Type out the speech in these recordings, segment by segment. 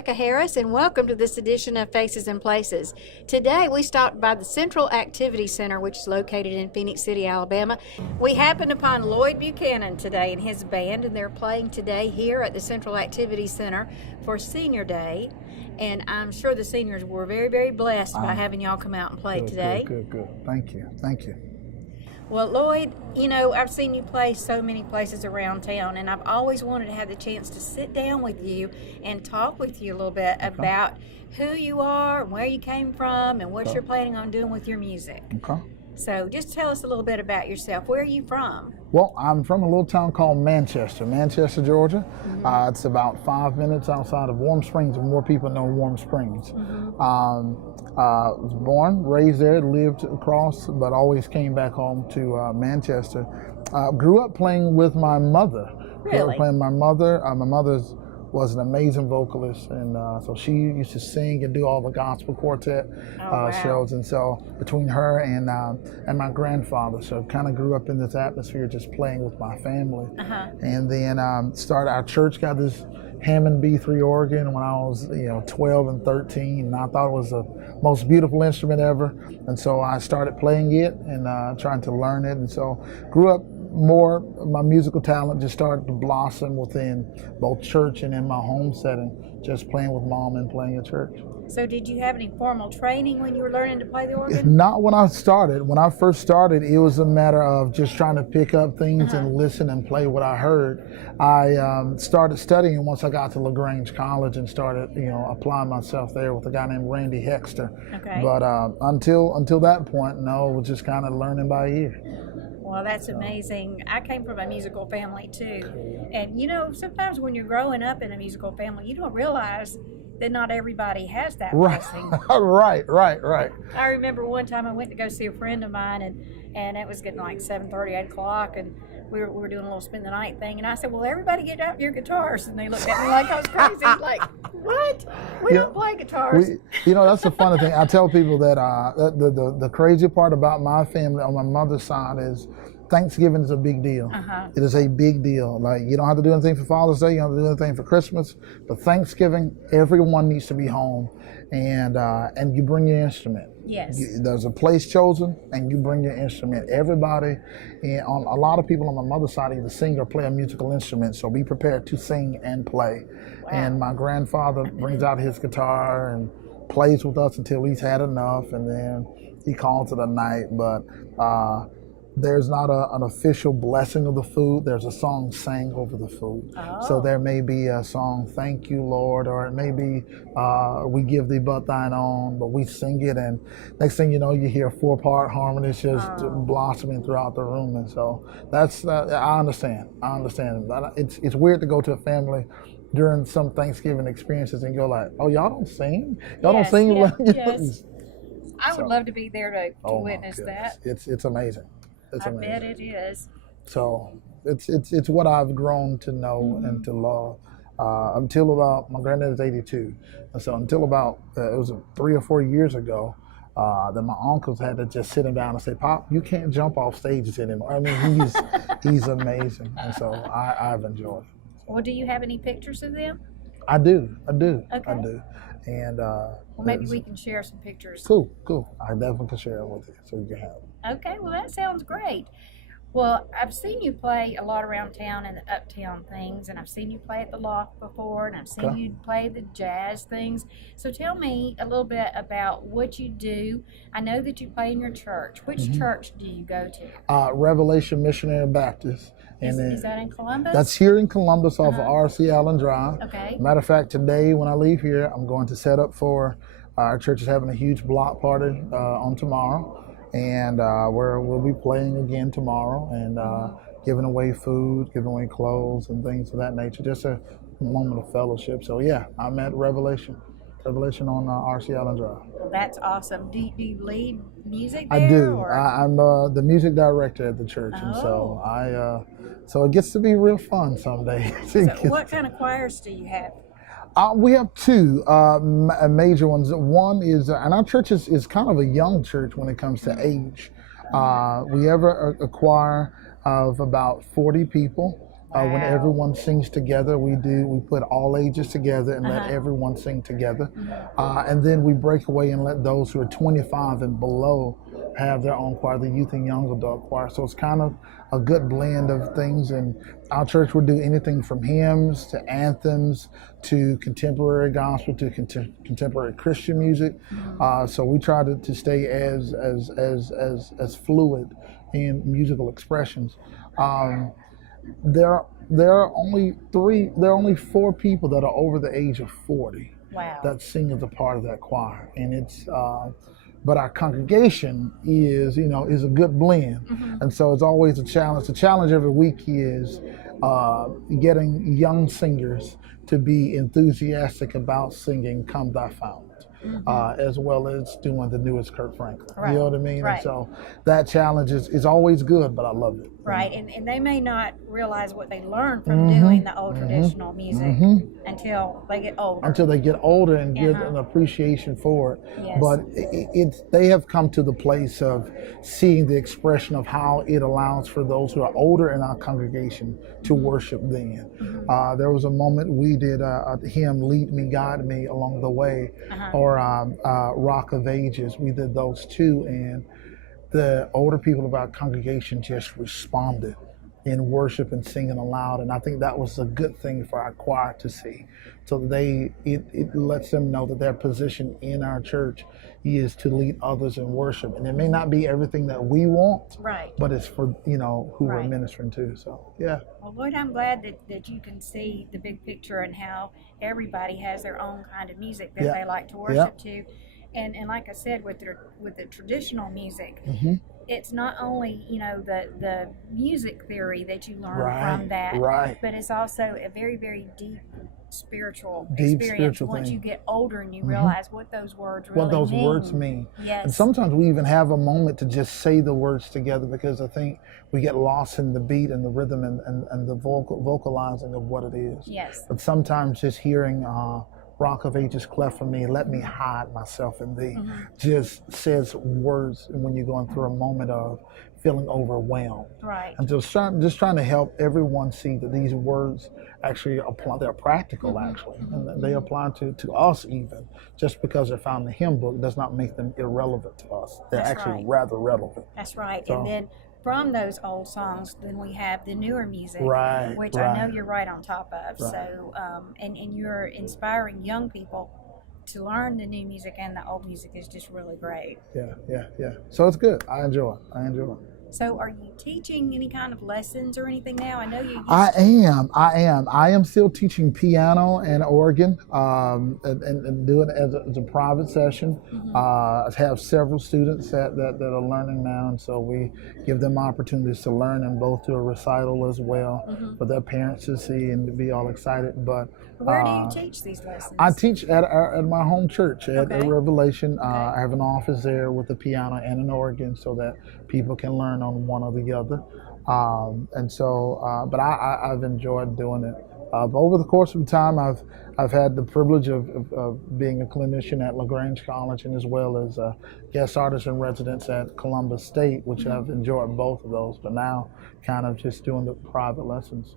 Rebecca Harris, and welcome to this edition of Faces and Places. Today we stopped by the Central Activity Center, which is located in Phoenix City, Alabama. We happened upon Llyod Buchanan today and his band, and they're playing today here at the Central Activity Center for Senior Day. And I'm sure the seniors were very, very blessed by having y'all come out and play today. Good. Thank you. Well, Llyod, you know, I've seen you play so many places around town, and I've always wanted to have the chance to sit down with you and talk with you a little bit about who you are, and where you came from, and what you're planning on doing with your music. Okay. So just tell us a little bit about yourself. Where are you from? Well, I'm from a little town called Manchester, Georgia. It's about 5 minutes outside of Warm Springs, and more people know Warm Springs. Was born, raised there, lived across, but always came back home to Manchester. Grew up playing with my mother. Really? My mother was an amazing vocalist, and so she used to sing and do all the gospel quartet shows, and so between her and my grandfather, so kind of grew up in this atmosphere just playing with my family. And then started our church, got this Hammond B3 organ when I was 12 and 13, and I thought it was the most beautiful instrument ever, and so I started playing it and trying to learn it, and so grew up more. My musical talent just started to blossom within both church and in my home setting, just playing with mom and playing at church. So did you have any formal training when you were learning to play the organ? Not when I started. When I first started, it was a matter of just trying to pick up things and listen and play what I heard. I started studying once I got to LaGrange College and started, applying myself there with a guy named Randy Hexter. Okay. But until that point, no, it was just kind of learning by ear. Well, that's amazing. I came from a musical family too. And sometimes when you're growing up in a musical family, you don't realize that not everybody has that blessing. Right. I remember one time I went to go see a friend of mine, and it was getting like 7:30, 8 o'clock, and we were doing a little spend the night thing, and I said, well, everybody get out your guitars. And they looked at me like I was crazy. Like, what? We don't play guitars. That's the funny thing. I tell people that the crazy part about my family on my mother's side is Thanksgiving is a big deal. It is a big deal. Like, you don't have to do anything for Father's Day, you don't have to do anything for Christmas, but Thanksgiving, everyone needs to be home, and you bring your instrument. Yes. There's a place chosen, and you bring your instrument. Everybody, and a lot of people on my mother's side either sing or play a musical instrument, so be prepared to sing and play. Wow. And my grandfather brings out his guitar and plays with us until he's had enough, and then he calls it a night. But there's not an official blessing of the food. There's a song sang over the food. So there may be a song, Thank You, Lord, or it may be We Give Thee But Thine Own, but we sing it, and next thing you know, you hear 4-part harmonies just blossoming throughout the room. And so that's, I understand. But it's weird to go to a family during some Thanksgiving experiences and go like, oh, y'all don't sing? Y'all don't sing? Yes. I would love to be there to witness that. It's amazing. It's amazing. I bet it is. So it's what I've grown to know and to love until about, my granddad is 82, and so until about it was 3 or 4 years ago that my uncles had to just sit him down and say, Pop, you can't jump off stages anymore. I mean, he's amazing, and so I've enjoyed it. Well, do you have any pictures of them? I do. Okay. I do. And well, maybe we can share some pictures. Cool. I definitely can share it with you so you can have it. Okay, well, that sounds great. Well, I've seen you play a lot around town and the uptown things, and I've seen you play at the Loft before, and I've seen you play the jazz things. So tell me a little bit about what you do. I know that you play in your church. Which church do you go to? Revelation Missionary Baptist. Is that in Columbus? That's here in Columbus off of R.C. Allen Drive. Okay. Matter of fact, today when I leave here, I'm going to set up for our church is having a huge block party on tomorrow, and we'll be playing again tomorrow and giving away food, giving away clothes and things of that nature. Just a moment of fellowship. So yeah, I'm at Revelation on R.C. Allen Drive. Well, that's awesome. Do you lead music there? I do. Or? I'm the music director at the church, and so so it gets to be real fun some days. So what kind of choirs do you have? We have two major ones. One is, and our church is kind of a young church when it comes to age. We have a choir of about 40 people. When everyone sings together, we put all ages together and let everyone sing together. And then we break away and let those who are 25 and below have their own choir, the youth and young adult choir. So it's kind of a good blend of things. And our church will do anything from hymns to anthems to contemporary gospel to contemporary Christian music. So we try to stay as fluid in musical expressions. There are only 4 people that are over the age of 40 that sing as a part of that choir, and it's but our congregation is a good blend, and so it's always a challenge. The challenge every week is getting young singers to be enthusiastic about singing "Come Thy Fount." As well as doing the newest Kurt Franklin. You know what I mean? And so that challenge is always good, but I love it. Right, and they may not realize what they learned from doing the old traditional music until they get older. Until they get older and get an appreciation for it. Yes. But they have come to the place of seeing the expression of how it allows for those who are older in our congregation to worship then. There was a moment we did a hymn, Lead Me, Guide Me Along the Way, or Rock of Ages. We did those two, and the older people of our congregation just responded in worship and singing aloud, and I think that was a good thing for our choir to see. So it lets them know that their position in our church is to lead others in worship, and it may not be everything that we want, but it's for who we're ministering to. So yeah. Well, Lloyd, I'm glad that you can see the big picture and how everybody has their own kind of music that they like to worship to. And like I said, with the traditional music, it's not only the music theory that you learn from that, but it's also a very, very deep spiritual experience once you get older and you realize what those words really mean. Yes. And sometimes we even have a moment to just say the words together, because I think we get lost in the beat and the rhythm and the vocalizing of what it is. Yes. But sometimes just hearing Rock of Ages, cleft for me, let me hide myself in thee, just says words when you're going through a moment of feeling overwhelmed. Right. And just trying to help everyone see that these words actually apply, they're practical actually, and they apply to us even. Just because they're found in the hymn book does not make them irrelevant to us. They're actually rather relevant. That's right. So, and then from those old songs, then we have the newer music, which I know you're right on top of. So, and you're inspiring young people to learn the new music and the old music is just really great. Yeah. So it's good. I enjoy it. So are you teaching any kind of lessons or anything now? I know you I am still teaching piano and organ, and doing it as a private session. I have several students that are learning now, and so we give them opportunities to learn and both do a recital as well for their parents to see and to be all excited. But where do you teach these lessons? I teach at my home church at Revelation. I have an office there with a piano and an organ so that people can learn on one or the other. But I've enjoyed doing it. Over the course of time, I've had the privilege of being a clinician at LaGrange College, and as well as a guest artist in residence at Columbus State, which I've enjoyed both of those, but now kind of just doing the private lessons.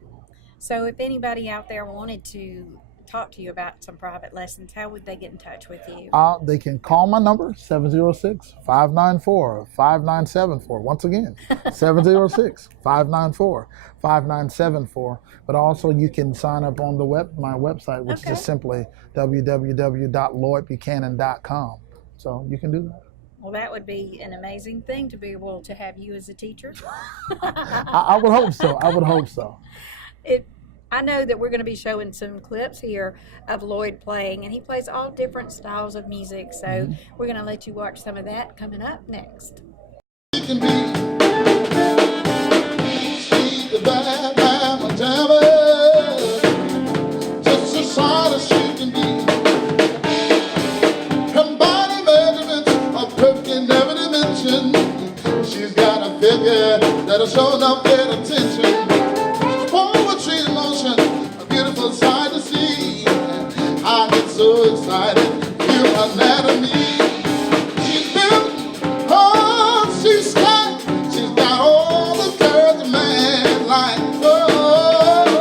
So if anybody out there wanted to talk to you about some private lessons, how would they get in touch with you? They can call my number, 706-594-5974. Once again, 706-594-5974. But also you can sign up on my website, which is just simply www.LlyodBuchanan.com. So you can do that. Well, that would be an amazing thing to be able to have you as a teacher. I would hope so. I know that we're going to be showing some clips here of Llyod playing, and he plays all different styles of music, so we're going to let you watch some of that coming up next. She's got a figure that'll show enough attention. A beautiful sight to see. I get so excited. Feel anatomy. She's built, she's slight. She's got all the curves a man like. Oh,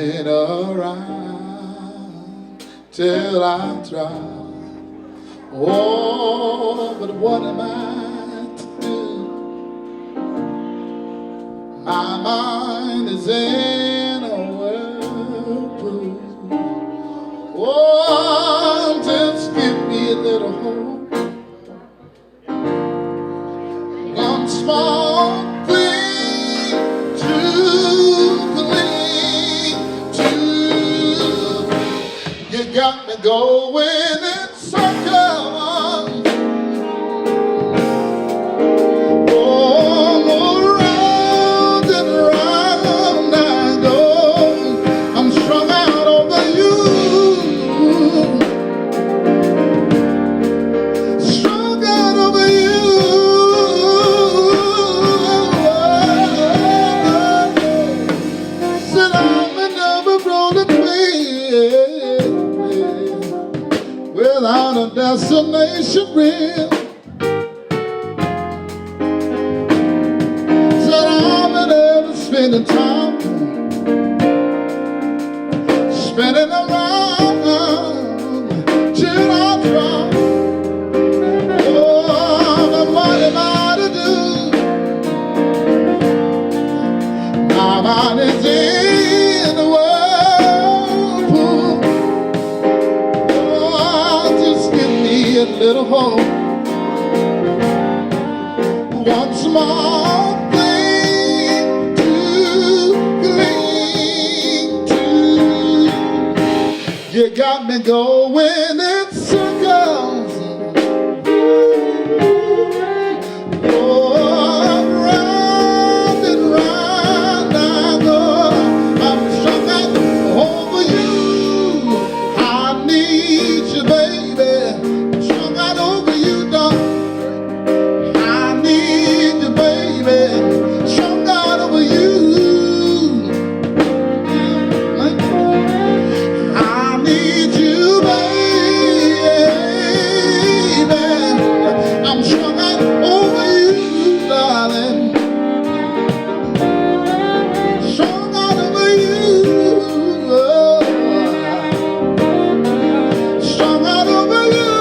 Standing around till I try. Oh, but what am I to do? My mind is in a whirlpool. Oh, just give me a little hope. One small thing to cling to. You got me going in circles. All around and around I go. I'm strung out over you. Strung out over you. Said I'm never rolling away without a destination real. Said I'm never spending time spinning around till I drop. Oh, but what am I to do? My mind is in the whirlpool. Oh, just give me a little hope. One small thing to cling to. You got me going in circles. Oh, round and round I go. I'm strung out over you. I need you, baby. I'm strung out over you, darling. I need you, baby. Strung out over you. I need you, baby. I'm strung out over you, darling. Strung out over you. Strung out over you.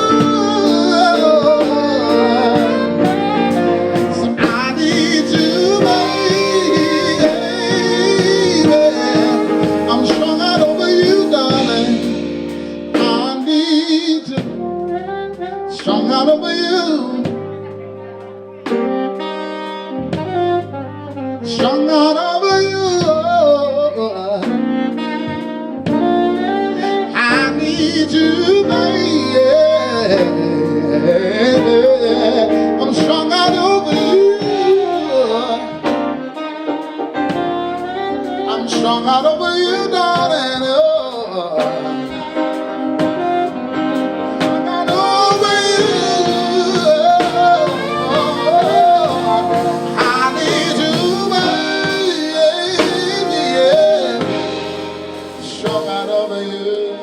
So I need you, baby. I'm strung out over you, darling. I need you. Strung out over you. Strung out over you. I need you, baby. I'm strung out over you. I'm strung out over you, darling. Oh. Strung out over you. I need you, baby. Strung out over you.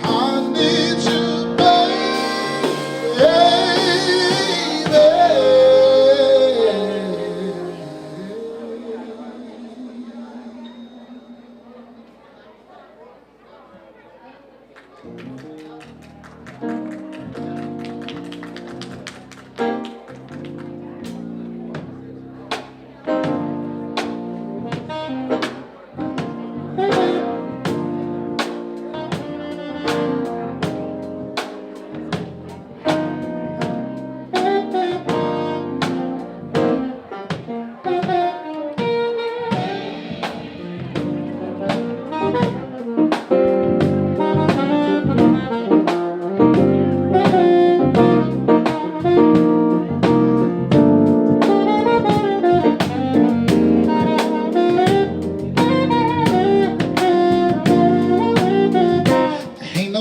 I need you,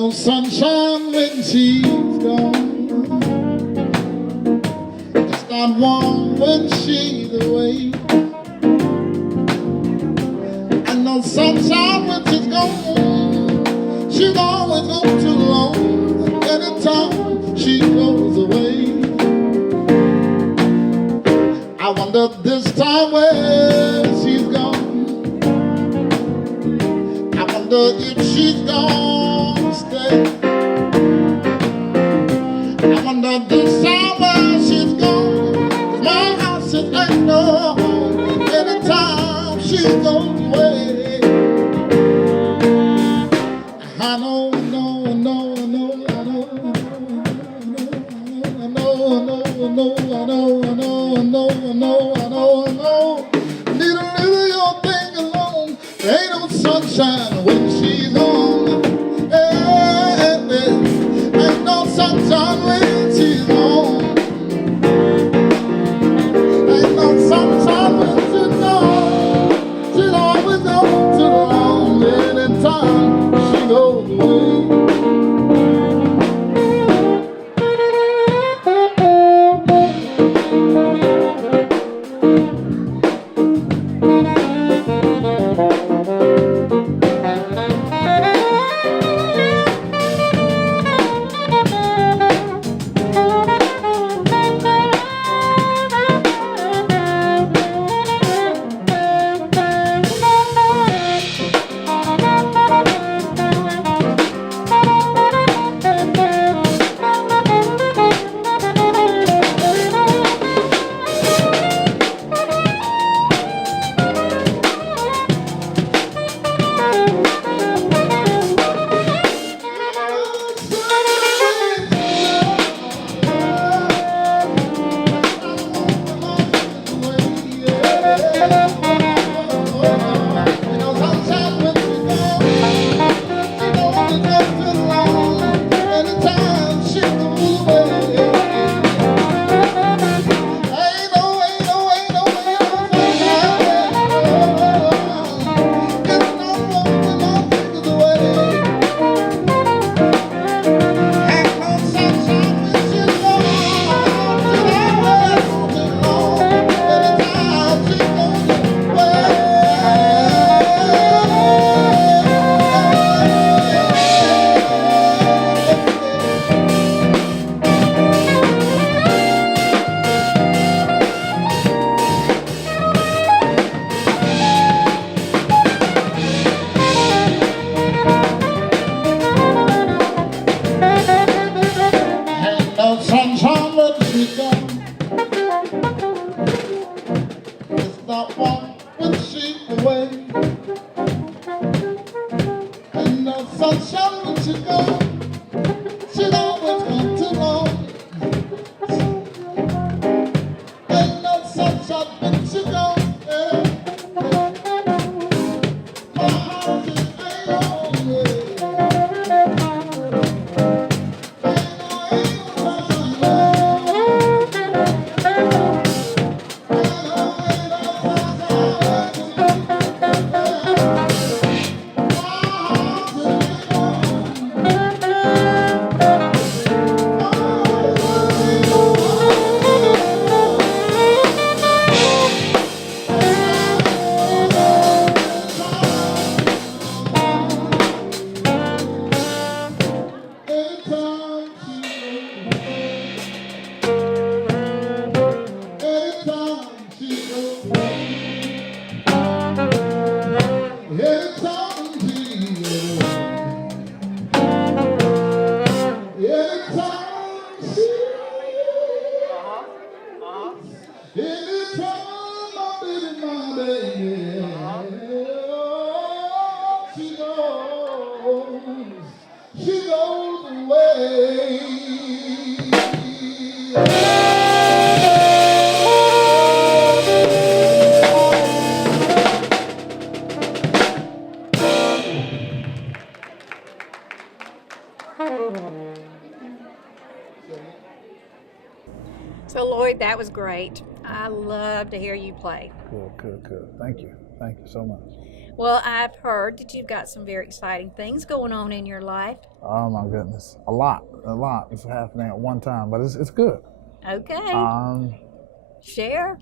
sunshine when she's gone. It's not warm when she's away. And no no sunshine when she's gone. She's always gone too long. Anytime she goes away, I wonder this time where she's gone. I wonder if she's gonna stay. I wonder this time where she's gone. 'Cause my house it ain't no home. Anytime she goes away, I know, no, no, no, I know, I know, I know, I know, I know, I know, I know, I know, I know. Need to leave your thing alone. There ain't no sunshine when she's home. Ain't no sunshine when she's home. Ain't no sunshine when she's gone. She's always gone too long. Anytime she goes away. So, Lloyd, that was great. I love to hear you play. Good. Thank you so much. Well, I've heard that you've got some very exciting things going on in your life. Oh my goodness, a lot is happening at one time, but it's good. Okay. Share.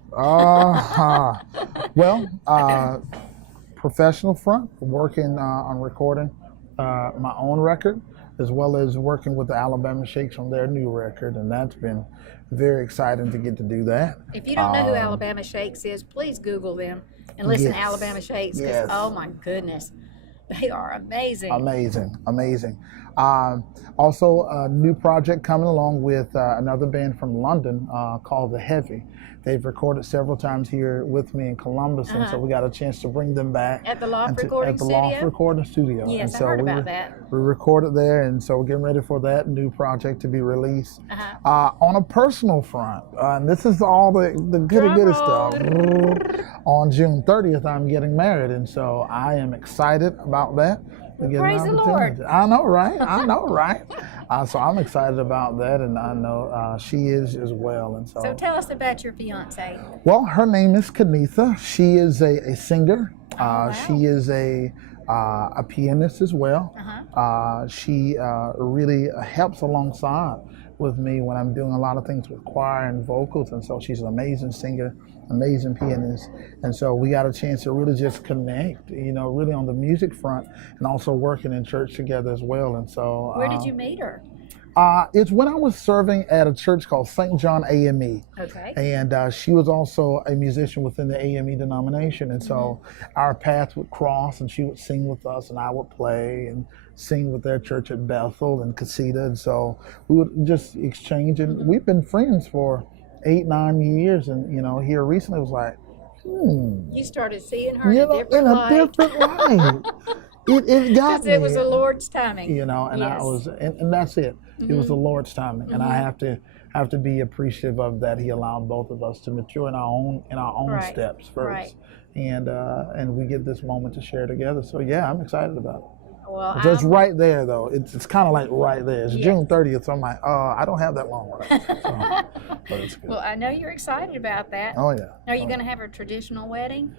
Well, professional front, working on recording my own record, as well as working with the Alabama Shakes on their new record, and that's been very exciting to get to do that. If you don't know who Alabama Shakes is, please Google them and listen to Yes. Alabama Shakes, because Yes. oh my goodness, they are amazing. Amazing. Also, a new project coming along with another band from London called The Heavy. They've recorded several times here with me in Columbus, and so we got a chance to bring them back At the Loft and Recording at the Studio? Loft Recording Studio. Yes, and I so heard about that. We recorded there, and so we're getting ready for that new project to be released. On a personal front, and this is all the goody stuff. On June 30th, I'm getting married, and so I am excited about that. Praise the Lord. I know, right? So I'm excited about that, and I know she is as well. And So tell us about your fiance. well, her name is Kanitha. She is a singer. Wow. She is a pianist as well. She really helps alongside with me when I'm doing a lot of things with choir and vocals, and so she's an amazing singer, amazing pianist, and so we got a chance to really just connect, really on the music front, and also working in church together as well. And so Where did you meet her? It's when I was serving at a church called St. John AME. Okay. And she was also a musician within the AME denomination. And so our paths would cross, and she would sing with us, and I would play and sing with their church at Bethel and Casita. And so we would just exchange. And we've been friends for 8-9 years. And, here recently it was like, You started seeing her in a different light. different light. It got Because me. it was the Lord's timing. And I was, and that's it. It was the Lord's timing, and I have to be appreciative of that. He allowed both of us to mature in our own Right. steps first, Right. and we get this moment to share together. So yeah, I'm excited about it. Well, Just right there though, it's kind of like right there. It's Yes. June 30th, so I'm like, I don't have that long left. So, but it's good. well, I know you're excited about that. Oh yeah. Are you going to have a traditional wedding?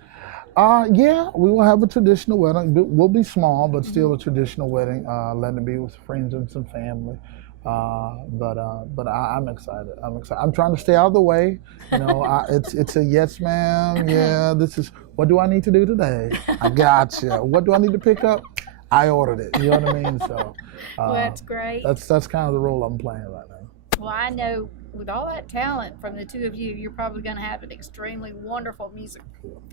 Yeah, we will have a traditional wedding. We'll be small, but still a traditional wedding. Letting it be with friends and some family. But I'm excited. I'm trying to stay out of the way. It's a yes, ma'am. Yeah, this is what do I need to do today? I got you. What do I need to pick up? I ordered it. You know what I mean? So Well, that's great. that's kind of the role I'm playing right now. Well, I know with all that talent from the two of you, you're probably going to have an extremely wonderful music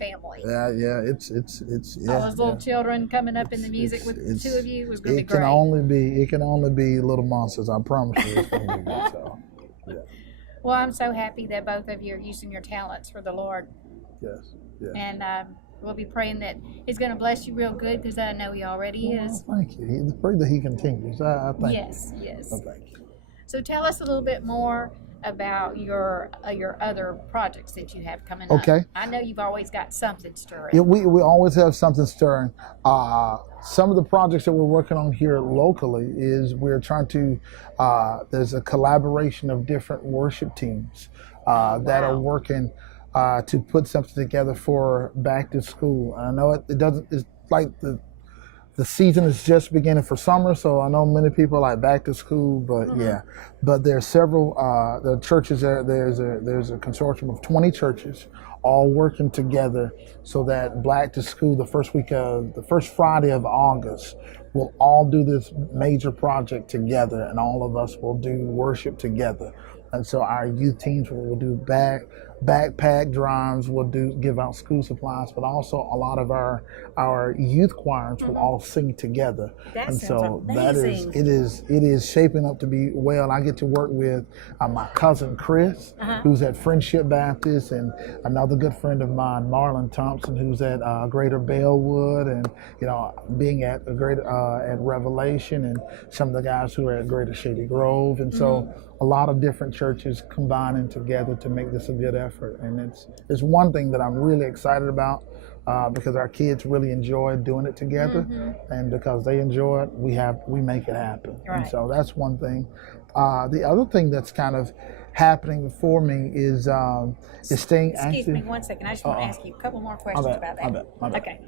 family. Yeah. It's All those little children coming up in the music with the two of you was going to be great. It can only be little monsters. I promise you, it's going to be good. So, yeah. Well, I'm so happy that both of you are using your talents for the Lord. Yes. Yeah. And we'll be praying that He's going to bless you real good, because I know He already is. Thank you. Pray that He continues. I thank Yes, you. yes. I thank you. So tell us a little bit more about your other projects that you have coming Okay. up. I know you've always got something stirring. Yeah, we always have something stirring. Some of the projects that we're working on here locally is we're trying to, there's a collaboration of different worship teams that are working to put something together for back to school. I know it doesn't, it's like the season is just beginning for summer, so I know many people are like back to school, but yeah. But there are several the churches there. There's a consortium of 20 churches all working together so that Black to School, the first Friday of August, we'll all do this major project together, and all of us will do worship together. And so our youth teams will do backpack drives, we'll give out school supplies, but also a lot of our youth choirs will all sing together. That and sounds so that amazing. it is shaping up to be well. I get to work with my cousin Chris, who's at Friendship Baptist, and another good friend of mine, Marlon Thompson, who's at Greater Bellwood, and being at at Revelation, and some of the guys who are at Greater Shady Grove, and so a lot of different churches combining together to make this a good effort. And it's one thing that I'm really excited about because our kids really enjoy doing it together, and because they enjoy it, we make it happen. Right. And so that's one thing. The other thing that's kind of happening for me is staying active. Excuse me one second. I just want to ask you a couple more questions about that. I bet. Okay.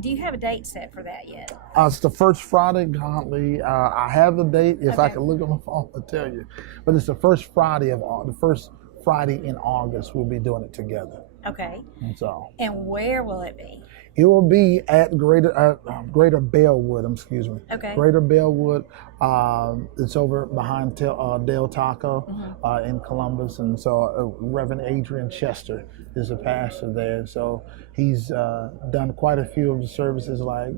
Do you have a date set for that yet? It's the first Friday, Huntley. I have the date. If I can look at my phone, I'll tell you. But it's the first Friday in August. We'll be doing it together. Okay. And so And where will it be? it will be at Greater Bellwood. Excuse me. Okay. Greater Bellwood. It's over behind Del Taco in Columbus, and so Reverend Adrian Chester is a pastor there. So he's done quite a few of the services, like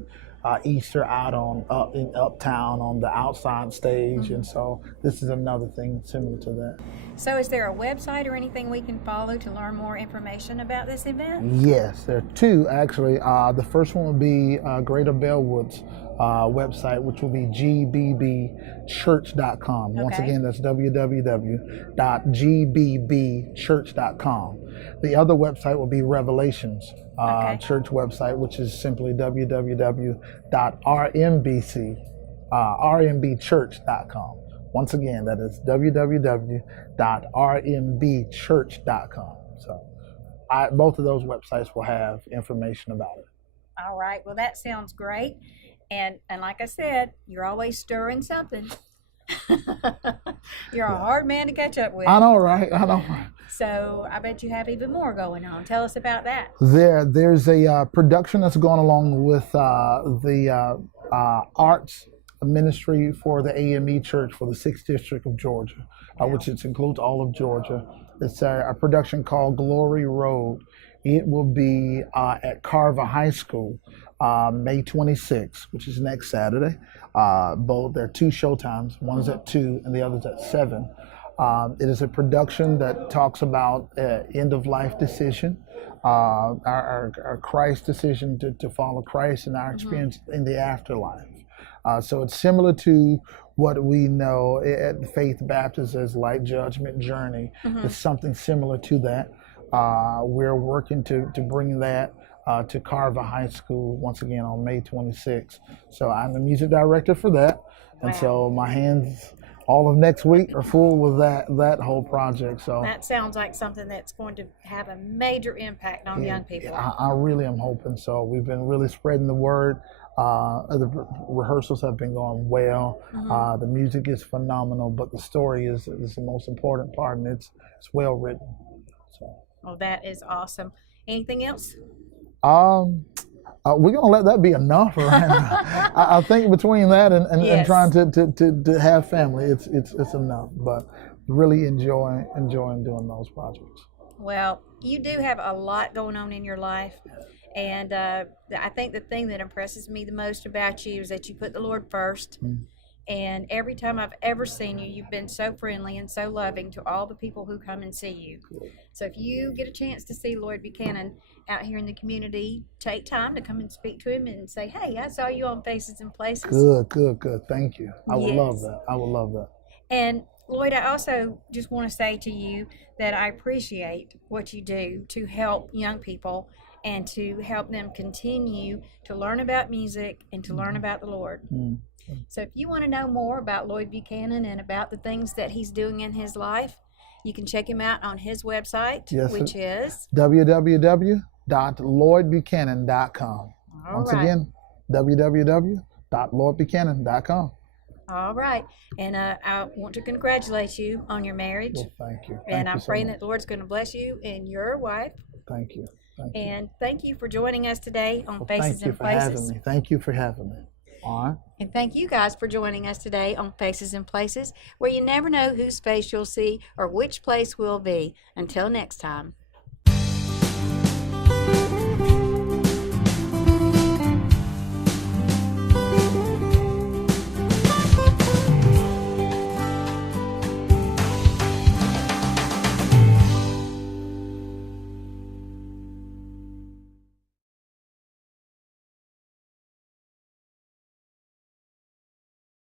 Easter out in Uptown on the outside stage, and so this is another thing similar to that. So is there a website or anything we can follow to learn more information about this event? Yes, there are two actually. The first one will be Greater Bellwood's website, which will be gbbchurch.com. Once Okay. again, that's www.gbbchurch.com. The other website will be Revelations church website, which is simply www.rmbchurch.com. Once again, that is www.rmbchurch.com. So both of those websites will have information about it. All right. Well, that sounds great. And like I said, you're always stirring something. You're a hard man to catch up with. I know, right? I know. So I bet you have even more going on. Tell us about that. There's a production that's going along with the arts ministry for the AME Church for the 6th District of Georgia, which includes all of Georgia. It's a production called Glory Road. It will be at Carver High School, May 26th, which is next Saturday. Both there are two show times. One's at 2 and the other's at 7. It is a production that talks about end of life decision, our Christ decision to follow Christ, and our experience in the afterlife. So it's similar to what we know at Faith Baptist as Light Judgment Journey. It's something similar to that. We're working to bring that to Carver High School once again on May 26th. So I'm the music director for that. And so my hands all of next week are full with that whole project. So that sounds like something that's going to have a major impact on young people. I really am hoping so. We've been really spreading the word. The rehearsals have been going well. The music is phenomenal, but the story is the most important part, and it's well written. So. Well, that is awesome. Anything else? We're gonna let that be enough right now. I think between that and trying to have family, it's enough. But really enjoying doing those projects. Well, you do have a lot going on in your life, and I think the thing that impresses me the most about you is that you put the Lord first. And every time I've ever seen you, you've been so friendly and so loving to all the people who come and see you. So if you get a chance to see Llyod Buchanan out here in the community, take time to come and speak to him and say, hey, I saw you on Faces and Places. Good. Thank you. I would love that. I would love that. And Llyod, I also just want to say to you that I appreciate what you do to help young people and to help them continue to learn about music and to learn about the Lord. So if you want to know more about Llyod Buchanan and about the things that he's doing in his life, you can check him out on his website, which is www.llyodbuchanan.com. Once again, www.llyodbuchanan.com. All right. And I want to congratulate you on your marriage. Well, thank you. And I'm praying that the Lord's going to bless you and your wife. Thank you. And thank you for joining us today on Faces and Places. Thank you for having me. Thank you for having me. All right. And thank you guys for joining us today on Faces and Places, where you never know whose face you'll see or which place we'll be. Until next time.